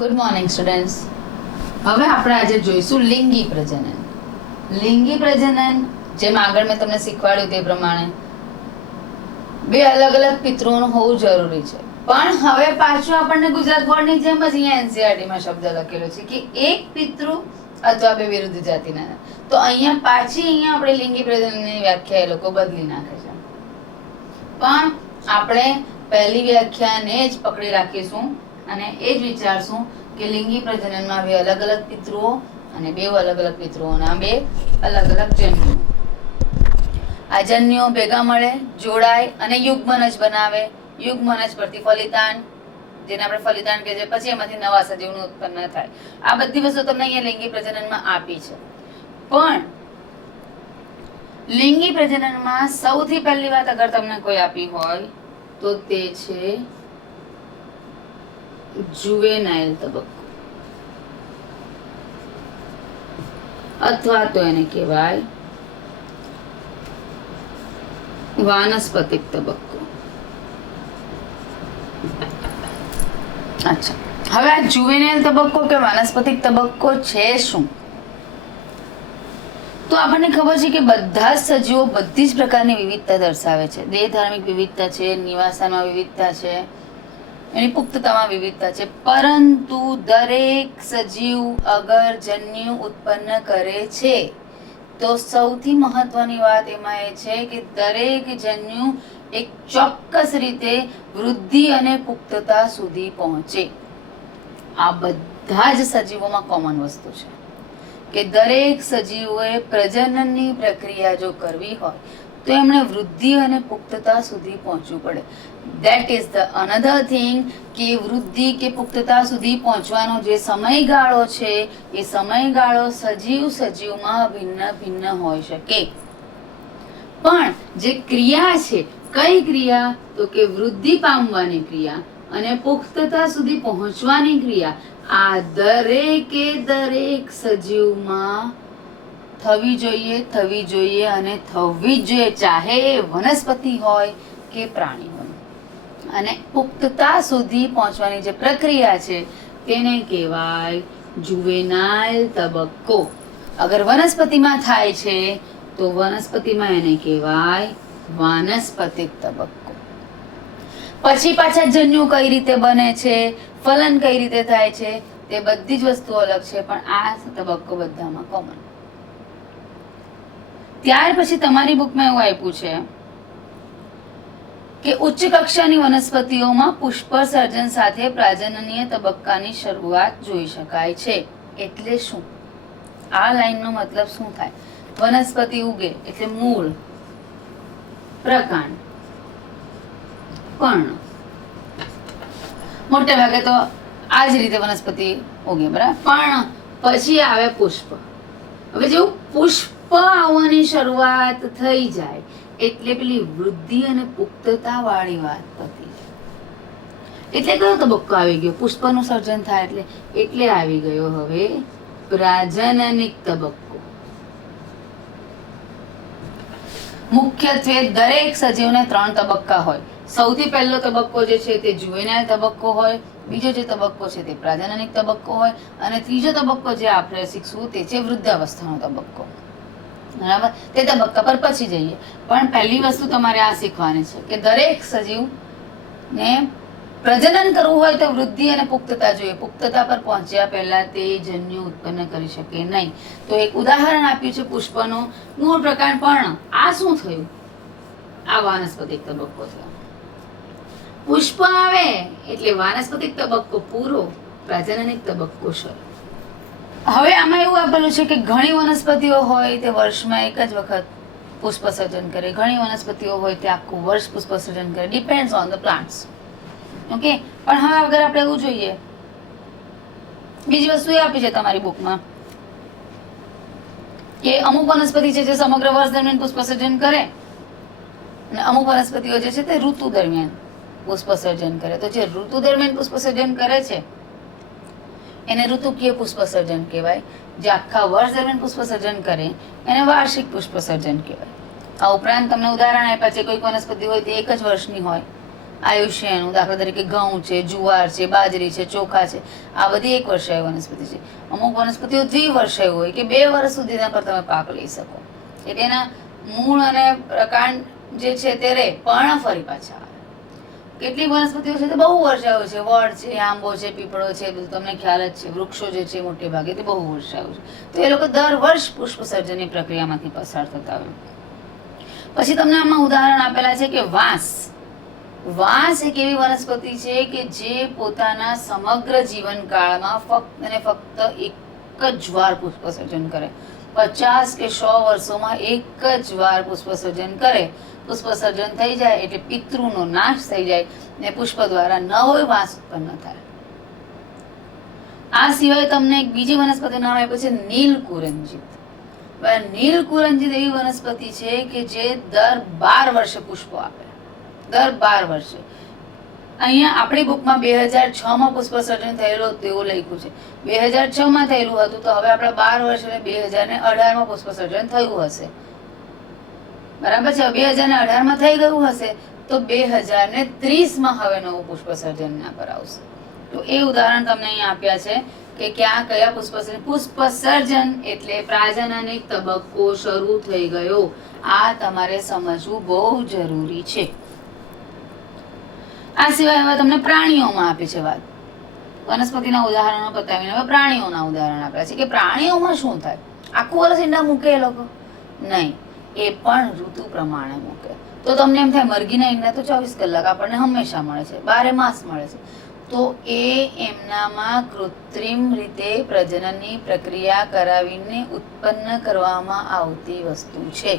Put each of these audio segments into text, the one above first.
Good morning students. હવે આપણે આજે જોઈશું લિંગી પ્રજનન. લિંગી પ્રજનન જેમ આગળ મેં તમને શીખવાડ્યું તે પ્રમાણે બે અલગ અલગ પિતૃઓનું હોવું જરૂરી છે. પણ હવે પાછું આપણને ગુજરાત બોર્ડની જેમ જ અહીંયા એનસીઈઆરટીમાં શબ્દ લખેલો છે કે એક પિતૃ અથવા બે વિરુદ્ધ જાતિના. તો અહીંયા આપણે લિંગી પ્રજનનની વ્યાખ્યા એ લોકો બદલી નાખે છે. પણ આપણે પહેલી વ્યાખ્યાને જ પકડી રાખીશું અને એ જ વિચારશું કે લિંગી પ્રજનનમાં બે અલગ અલગ પિતૃઓ અને બે અલગ અલગ પિતૃઓના બે અલગ અલગ જન્યો. આ જન્યો ભેગા મળે, જોડાય અને યુગ્મનજ બનાવે. યુગ્મનજ પરથી ફલિતાંડ, જેને આપણે ફલિતાંડ કહે છે, પછી એમાંથી નવા સજીવનું ઉત્પન્ન થાય. આ બધી વસ્તુ તમને અહીંયા લિંગી પ્રજનનમાં આપી છે. પણ લિંગી પ્રજનનમાં સૌથી પહેલી વાત અગર તમને કોઈ આપી હોય તો તે છે જુવેનાઇલ તબક્કો, અથવા તો એને કહેવાય વાનસ્પતિક તબક્કો. અચ્છા, હવે આ જુવેનાઇલ તબક્કો કે વાનસ્પતિક તબક્કો છે શું? તો આપણને ખબર છે કે બધા જ સજીવો બધી જ પ્રકારની વિવિધતા દર્શાવે છે. દેહધાર્મિક વિવિધતા છે, નિવાસમાં વિવિધતા છે, એની પુખ્તતામાં વિવિધતા છે. પરંતુ દરેક સજીવ અગર જન્યુ ઉત્પન્ન કરે છે તો સૌથી મહત્વની વાત એમાં એ છે કે દરેક જન્યુ એક ચોક્કસ રીતે વૃદ્ધિ અને પુખ્તતા સુધી પહોંચે. આ બધા જ સજીવોમાં કોમન વસ્તુ છે કે દરેક સજીવોએ પ્રજનનની પ્રક્રિયા જો કરવી હોય તો એમણે વૃદ્ધિ અને પુખ્તતા સુધી પહોંચવું પડે. That is the another thing કે વૃદ્ધિ કે પુખ્તતા સુધી પહોંચવાનો જે સમયગાળો છે એ સમયગાળો સજીવમાં ભિન્ન ભિન્ન હોઈ શકે. પણ જે ક્રિયા છે, કઈ ક્રિયા? તો કે વૃદ્ધિ પામવાની ક્રિયા અને પુખ્તતા સુધી પહોંચવાની ક્રિયા, આ દરેક સજીવમાં થવી જોઈએ અને થવી જ જોઈએ, ચાહે વનસ્પતિ હોય કે પ્રાણી હોય. અને પુખ્તતા સુધી પહોંચવાની જે પ્રક્રિયા છે તેને કહેવાય જુવેનાઇલ તબક્કો. અગર વનસ્પતિમાં થાય છે તો વનસ્પતિમાં એને કહેવાય વાનસ્પતિક તબક્કો. પછી પાછા જન્યુ કઈ રીતે બને છે, ફલન કઈ રીતે થાય છે, તે બધી જ વસ્તુઓ અલગ છે, પણ આ તબક્કો બધામાં કોમન. ત્યાર પછી તમારી બુકમાં એવું આપ્યું છે કે ઉચ્ચ કક્ષાની વનસ્પતિઓમાં પુષ્પસર્જન સાથે પ્રજનનીય તબક્કાની શરૂઆત જોઈ શકાય છે. એટલે શું? આ લાઈનનો મતલબ શું થાય? વનસ્પતિ ઉગે એટલે મૂળ, પ્રકાંડ, પર્ણ. મોટે ભાગે તો આ જ રીતે વનસ્પતિ ઉગે, બરાબર. પણ પછી આવે પુષ્પ. હવે જેવું પુષ્પ આવવાની શરૂઆત થઈ જાય એટલે પેલી વૃદ્ધિ અને પુખ્તતા વાળી વાત પતી જાય. એટલે કયો તબક્કો આવી ગયો? પુષ્પનું સર્જન થાય એટલે આવી ગયો હવે પ્રજનનિક તબક્કો. મુખ્યત્વે દરેક સજીવને 3 તબક્કા હોય. સૌથી પહેલો તબક્કો જે છે તે જુવેનાઇલ તબક્કો હોય, બીજો જે તબક્કો છે તે પ્રજનનિક તબક્કો હોય, અને ત્રીજો તબક્કો જે આપણે શીખશું તે છે વૃદ્ધાવસ્થાનો તબક્કો. બરાબર? તે તબક્કા પર પછી જઈએ. પણ પહેલી વસ્તુ તમારે આ શીખવાની છે કે દરેક સજીવને પ્રજનન કરવું હોય તો વૃદ્ધિ અને પુખ્તતા જોઈએ. પુખ્તતા પર પહોંચ્યા પહેલા તે જન્યુ ઉત્પન્ન કરી શકે નહીં. તો એક ઉદાહરણ આપ્યું છે પુષ્પનું, મૂળ, પ્રકાંડ, પર્ણ. આ શું થયું? આ વાનસ્પતિક તબક્કો થયો. પુષ્પ આવે એટલે વાનસ્પતિક તબક્કો પૂરો, પ્રજનનિક તબક્કો શરૂ. હવે આમાં એવું આપેલું છે કે ઘણી વનસ્પતિઓ હોય તે વર્ષમાં એક જ વખત પુષ્પ સર્જન કરે, ઘણી વનસ્પતિઓ હોય તે આખું વર્ષ પુષ્પ સર્જન કરે. Depends on the plants. Okay. પણ હવે અગર આપણે એવું જોઈએ, બીજી વસ્તુ એ આપી છે તમારી બુકમાં કે અમુક વનસ્પતિ છે જે સમગ્ર વર્ષ દરમિયાન પુષ્પ સર્જન કરે અને અમુક વનસ્પતિઓ જે છે તે ઋતુ દરમિયાન પુષ્પ સર્જન કરે. તો જે ઋતુ દરમિયાન પુષ્પ સર્જન કરે છે એને ઋતુકીય પુષ્પ સર્જન કહેવાય. જે આખા વર્ષ દરમિયાન પુષ્પ સર્જન કરે એને વાર્ષિક પુષ્પ સર્જન કહેવાય. આ ઉપરાંત તમને ઉદાહરણ આપ્યા છે, કોઈક વનસ્પતિ હોય તે એક જ વર્ષની હોય આયુષ્ય એનું, દાખલા તરીકે ઘઉં છે, જુવાર છે, બાજરી છે, ચોખા છે, આ બધી એક વર્ષાયુ વનસ્પતિ છે. અમુક વનસ્પતિઓ દ્વિવર્ષાયુ હોય કે 2 વર્ષ સુધીના પર તમે પાક લઈ શકો, એટલે એના મૂળ અને પ્રકાંડ જે છે તે રે પણ ફરી પાછા આવે. કેટલીક વનસ્પતિઓ છે તે બહુ વર્ષાયુ છે, વડ છે, આંબો છે, પીપળો છે, બધું તમને ખ્યાલ જ છે. વૃક્ષો જે છે મોટે ભાગે તે બહુ વર્ષાયુ છે, તો એ લોકો દર વર્ષ પુષ્પ સર્જનની પ્રક્રિયામાંથી પસાર થતા હોય. પછી તમને આમાં ઉદાહરણ આપેલા છે કે વાંસ. વાંસ એક એવી વનસ્પતિ છે કે જે પોતાના સમગ્ર જીવનકાળમાં ફક્ત અને ફક્ત એક જ વાર પુષ્પ સર્જન કરે. 50 કે 100 વર્ષોમાં એક જ વાર પુષ્પ સર્જન કરે. પુષ્પ સર્જન થઈ જાય એટલે પિતૃનો નાશ થઈ જાય ને પુષ્પ દ્વારા નવો વાંસ ઉત્પન્ન થાય. આ સિવાય તમને એક બીજી વનસ્પતિનું નામ આપ્યું છે નીલકુરંજીત. નીલકુરંજીત એવી વનસ્પતિ છે કે જે દર 12 વર્ષે પુષ્પો આપે, દર 12 વર્ષે. અહીંયા આપણી બુકમાં 2006માં પુષ્પ સર્જન થયેલું તેવું લખ્યું છે. 2006માં થયેલું હતું, તો હવે આપણા 12 વર્ષ એટલે 2018માં પુષ્પ સર્જન થયું હશે, બરાબર છે. 2018માં થઈ ગયું હશે તો 2030માં હવે નવું પુષ્પ સર્જન ના પર આવશે. તો એ ઉદાહરણ તમને અહીંયા આપ્યા છે કે ક્યાં કયા પુષ્પ સર્જન. પુષ્પ સર્જન એટલે પ્રાજનનિક તબક્કો શરૂ થઈ ગયો, આ તમારે સમજવું બહુ જરૂરી છે. આ સિવાય હવે તમને પ્રાણીઓમાં આપી છે વાત. વનસ્પતિના ઉદાહરણો બતાવીને હવે પ્રાણીઓના ઉદાહરણ આપ્યા છે કે પ્રાણીઓમાં શું થાય. આખું વર્ષ ઈંડા મૂકે એ લોકો? નહીં, એ પણ ઋતુ પ્રમાણે મૂકે. તો તમને એમ થાય મરઘીના ઈંડા તો 24 કલાક આપણને હંમેશા મળે છે, 12 માસ મળે છે. તો એ એમનામાં કૃત્રિમ રીતે પ્રજનનની પ્રક્રિયા કરાવીને ઉત્પન્ન કરવામાં આવતી વસ્તુ છે.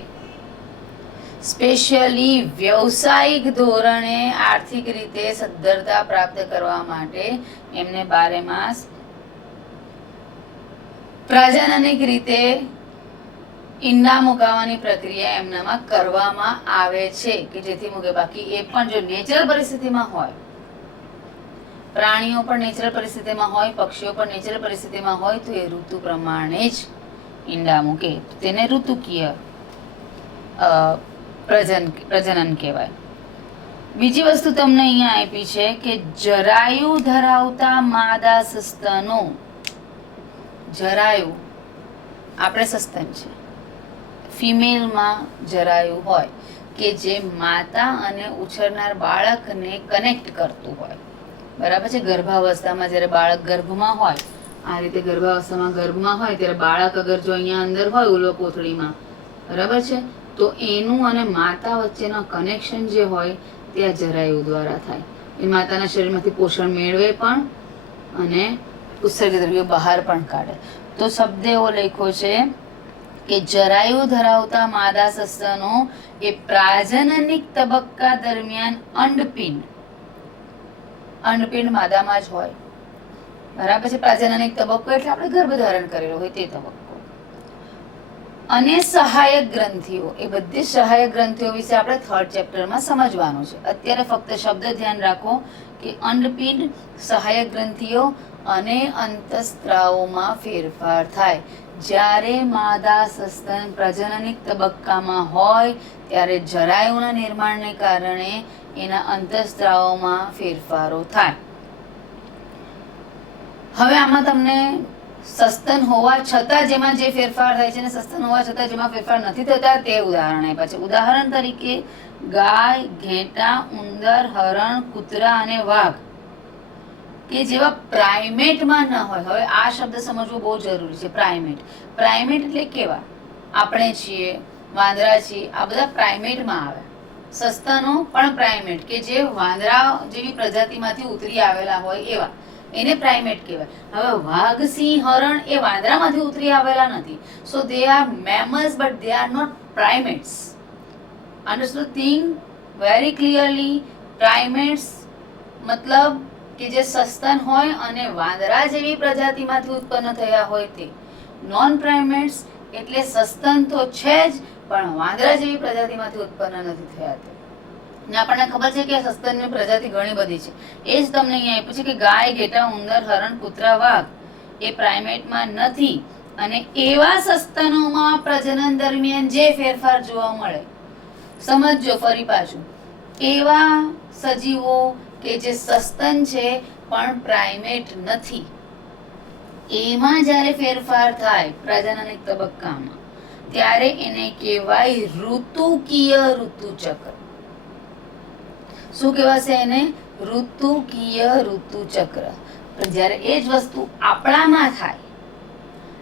સ્પેશિયલી વ્યવસાયિક ધોરણે આર્થિક રીતે સદ્ધરતા પ્રાપ્ત કરવા માટે એમને 12 માસ પ્રજનનિક રીતે ઈંડા મુકાવવાની પ્રક્રિયા એમનામાં કરવામાં આવે છે કે જેથી મૂકે. બાકી એ પણ જો નેચરલ પરિસ્થિતિમાં હોય, પ્રાણીઓ પણ નેચરલ પરિસ્થિતિમાં હોય, પક્ષીઓ પણ નેચરલ પરિસ્થિતિમાં હોય, તો એ ઋતુ પ્રમાણે જ ઈંડા મૂકે. તેને ઋતુકીય પ્રજનન કહેવાય. બીજી વસ્તુ તમને અહીંયા આપી છે કે જરાયુ ધરાવતા માદા સસ્તનો. જરાયુ આપણે સસ્તન છે, ફિમેલમાં જરાયુ હોય કે જે માતા અને ઉછરનાર બાળકને કનેક્ટ કરતું હોય, બરાબર છે. ગર્ભાવસ્થામાં જ્યારે બાળક ગર્ભમાં હોય, આ રીતે ગર્ભાવસ્થામાં ગર્ભમાં હોય ત્યારે બાળક અગર જો અહીંયા અંદર હોય ઉલવ કોથળીમાં, બરાબર છે, તો એનું અને માતા વચ્ચેનો કનેક્શન જે હોય તે આ જરાયુ દ્વારા થાય. એ માતાના શરીરમાંથી પોષણ મેળવે પણ અને ઉત્સર્જિત દ્રવ્યો બહાર પણ કાઢે. તો શબ્દ એવો લખ્યો છે કે જરાયુ ધરાવતા માદા સસ્તનો એ પ્રાજનનિક તબક્કા દરમિયાન અંડપિંડ માદામાં જ હોય, બરાબર છે. પ્રાજનનિક તબક્કો એટલે આપણે ગર્ભધારણ કરેલો હોય તે તબક્કો. અને સહાયક ગ્રંથિઓ, એ બધી સહાયક ગ્રંથિઓ વિશે આપણે 3rd ચેપ્ટરમાં સમજવાનું છે. અત્યારે ફક્ત શબ્દ ધ્યાન રાખો કે અંડપિંડ, સહાયક ગ્રંથિઓ અને અંતઃસ્ત્રાવોમાં ફેરફાર થાય. જ્યારે માદા સસ્તન પ્રજનનિક તબક્કામાં હોય ત્યારે જરાયુના નિર્માણને કારણે એના અંતઃસ્ત્રાવોમાં ફેરફારો થાય. હવે આમાં તમને સસ્તન હોવા છતાં જેમાં જે ફેરફાર થાય છે અને સસ્તન હોવા છતાં જેમાં ફેરફાર નથી થતા તે ઉદાહરણ આપ્યા છે. ઉદાહરણ તરીકે ગાય, ઘેટાં, ઉંદર, હરણ, કૂતરા અને વાઘ કે જેવા પ્રાઇમેટમાં ન હોય. હવે આ શબ્દ સમજવો બહુ જરૂરી છે. પ્રાઇમેટ એટલે કેવા? આપણે છીએ, વાંદરા છીએ, આ બધા પ્રાઇમેટમાં આવે. સસ્તનો પણ પ્રાઇમેટ કે જે વાંદરા જેવી પ્રજાતિમાંથી ઉતરી આવેલા હોય એવા, એને પ્રાઇમેટ કહેવાય. હવે વાઘ, સિંહ, હરણ એ વાંદરામાંથી ઉતરી આવેલા નથી. So they are mammals but they are not primates. Understood thing very clearly. Primates મતલબ કે જે સસ્તન હોય અને વાંદરા જેવી પ્રજાતિમાંથી ઉત્પન્ન થયા હોય તે. નોન પ્રાઇમેટ્સ એટલે સસ્તન તો છે જ પણ વાંદરા જેવી પ્રજાતિમાંથી ઉત્પન્ન નથી થયા તે. ને આપણને ખબર છે કે સસ્તનની પ્રજાતિ ઘણી બધી છે. એ જ તમને અહીંયા આપ્યું છે કે ગાય, ઘેટાં, ઉંદર, હરણ, કૂતરા, વાઘ એ પ્રાઇમેટમાં નથી. અને એવા સસ્તનોમાં પ્રજનન દરમિયાન જે ફેરફાર જોવા મળે, સમજજો ફરી પાછું એવા સજીવો કે જે સસ્તન છે પણ પ્રાઇમેટ નથી, એમાં જ્યારે ફેરફાર થાય પ્રજનન તબક્કામાં ત્યારે એને કહેવાય ઋતુકીય ઋતુચક્ર. શું કહેવાશે એને? ઋતુકીય ઋતુચક્ર. પણ જ્યારે એ જ વસ્તુ આપણામાં થાય,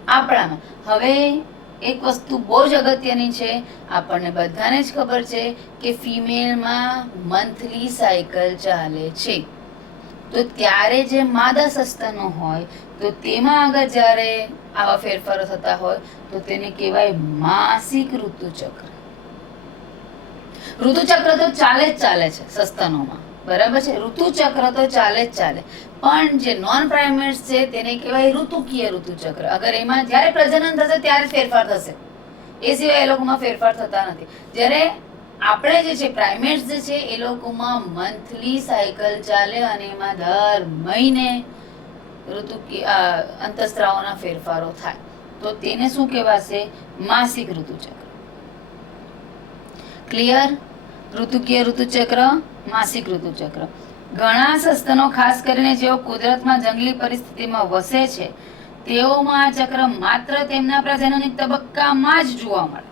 આપણામાં, હવે એક વસ્તુ બહુ જ અગત્યની છે, આપણને બધાને જ ખબર છે કે ફિમેલમાં મંથલી સાયકલ ચાલે છે. તો ત્યારે જે માદા સસ્તનો હોય તો તેમાં આગળ જ્યારે આવા ફેરફારો થતા હોય તો તેને કહેવાય માસિક ઋતુચક્ર. ઋતુચક્ર તો ચાલે જ ચાલે છે સસ્તનોમાં, બરાબર છે, ઋતુચક્ર તો ચાલે જ ચાલે, પણ જે નોન પ્રાઇમેટ્સ છે તેને કહેવાય ઋતુકીય ઋતુચક્ર. અગર એમાં જ્યારે પ્રજનન થશે ત્યારે જ ફેરફાર થશે, એ સિવાય એ લોકોમાં ફેરફાર થતા નથી. જ્યારે આપણે જે છે પ્રાઇમેટ્સ જે છે એ લોકોમાં મંથલી સાયકલ ચાલે અને એમાં દર મહિને અંતઃસ્ત્રાવોના ફેરફારો થાય, તો તેને શું કહેવાશે? માસિક ઋતુચક્ર. ક્લિયર? ઋતુકીય ઋતુચક્ર, માસિક ઋતુચક્ર. ઘણા સસ્તનો ખાસ કરીને જેઓ કુદરતમાં જંગલી પરિસ્થિતિમાં વસે છે તેઓમાં આ ચક્ર માત્ર તેમના પ્રજનનિક તબક્કામાં જ જોવા મળે.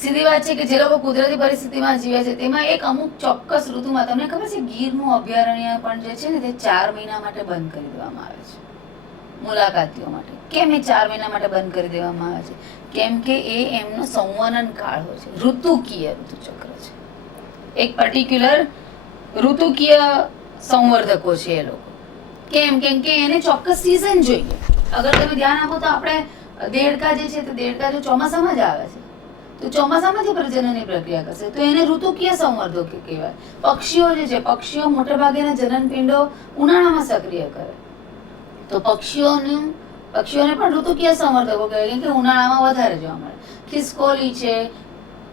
સીધી વાત છે કે જે લોકો કુદરતી પરિસ્થિતિમાં જીવે છે તેમાં એક અમુક ચોક્કસ ઋતુમાં, તમને ખબર છે ગીરનું અભયારણ્ય પણ જે છે ને તે 4 મહિના માટે બંધ કરી દેવામાં આવે છે મુલાકાતીઓ માટે. કેમ એ 4 મહિના માટે બંધ કરી દેવામાં આવે છે? કેમ કે એ એમનો સંવનન કાળ હોય છે, ઋતુકીય ઋતુચક્ર છે. એક પર્ટિક્યુલર ઋતુકીય સંવર્ધકો છે એ લોકો. કેમ કે એને ચોક્કસ સિઝન જોઈએ. અગર તમે ધ્યાન આપો તો આપણે દેડકા જે છે તો દેડકા જો ચોમાસામાં જ આવે છે તો ચોમાસામાં જે પ્રજનનની પ્રક્રિયા કરશે તો એને ઋતુકીય સંવર્ધકો કહેવાય. પક્ષીઓ જે છે, પક્ષીઓ મોટાભાગેના જનનપિંડો ઉનાળામાં સક્રિય કરે, તો પક્ષીઓને પણ ઋતુકીય સંવર્ધકો કહેવાય, કેમ કે ઉનાળામાં વધારે જોવા મળે. ખિસકોલી છે,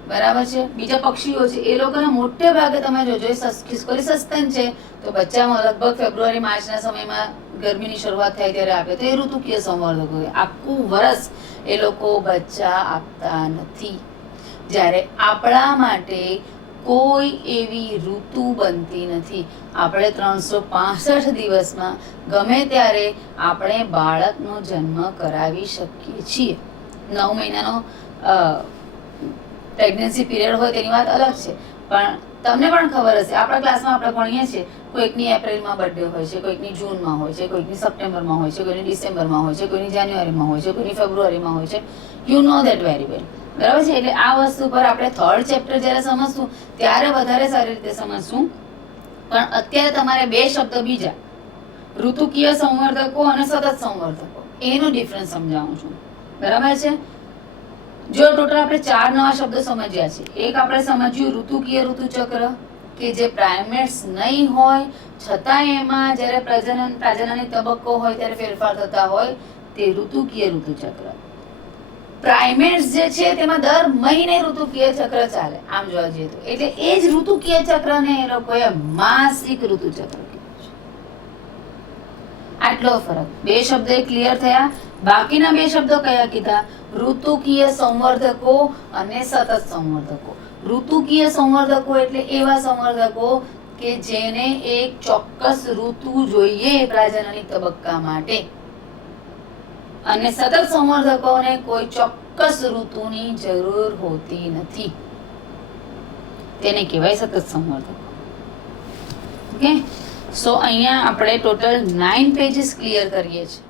બરાબર છે, બીજા પક્ષીઓ છે, એ લોકોને મોટે ભાગે તમે જોજો ખિસકોલી સસ્તન છે તો બચ્ચામાં લગભગ ફેબ્રુઆરી માર્ચના સમયમાં ગરમીની શરૂઆત થાય ત્યારે આપે, તો એ ઋતુકીય સંવર્ધકો. આખું વર્ષ એ લોકો બચ્ચા આપતા નથી. જ્યારે આપણા માટે કોઈ એવી ઋતુ બનતી નથી. આપણે 365 દિવસમાં ગમે ત્યારે આપણે બાળકનો જન્મ કરાવી શકીએ છીએ. 9 મહિનાનો પ્રેગ્નન્સી પીરિયડ હોય તેની વાત અલગ છે, પણ તમને પણ ખબર હશે આપણા ક્લાસમાં આપણે ભણીએ છીએ કોઈકની એપ્રિલમાં બર્થડે હોય છે, કોઈકની જૂનમાં હોય છે, કોઈકની સપ્ટેમ્બરમાં હોય છે, કોઈની ડિસેમ્બરમાં હોય છે, કોઈની જાન્યુઆરીમાં હોય છે, કોઈની ફેબ્રુઆરીમાં હોય છે. You know that very well, બરાબર છે. એટલે આ વસ્તુ પર આપણે 3rd ચેપ્ટર જ્યારે સમજશું ત્યારે વધારે સારી રીતે સમજશું. પણ અત્યારે તમારે 2 શબ્દ બીજા, ઋતુકીય સંવર્ધકો અને સતત સંવર્ધકો, એનો ડિફરન્સ સમજાવું છું, બરાબર છે. જો ટોટલ આપણે 4 નવા શબ્દો સમજ્યા છે. એક આપણે સમજ્યું ઋતુકીય ઋતુચક્ર, કે જે પ્રાઇમેટ્સ નહીં હોય છતાં એમાં જ્યારે પ્રજનનની તબક્કો હોય ત્યારે ફેરફાર થતા હોય તે ઋતુકીય ઋતુચક્ર. પ્રાઇમેટ્સ જે છે તેમાં દર મહિને ઋતુકીય ચક્ર ચાલે, આમ જોવા જઈએ તો. એટલે એ જ ઋતુકીય ચક્રને એ લોકોએ માસિક ઋતુચક્ર કીધું છે. આટલો ફરક. 2 શબ્દો ક્લિયર થયા. બાકીના 2 શબ્દો કયા કીધા? ઋતુકીય સંવર્ધકો અને સતત સંવર્ધકો. ઋતુકીય સંવર્ધકો એટલે એવા સંવર્ધકો કે જેને એક ચોક્કસ ઋતુ જોઈએ પ્રજનનની તબક્કા માટે, અને સતત સંવર્ધકોને કોઈ ચોક્કસ ઋતુની જરૂર હોતી નથી, તેને કહેવાય સતત સંવર્ધકો. ઓકે, સો અહીંયા આપણે ટોટલ 9 પેજીસ ક્લિયર કરીએ છીએ.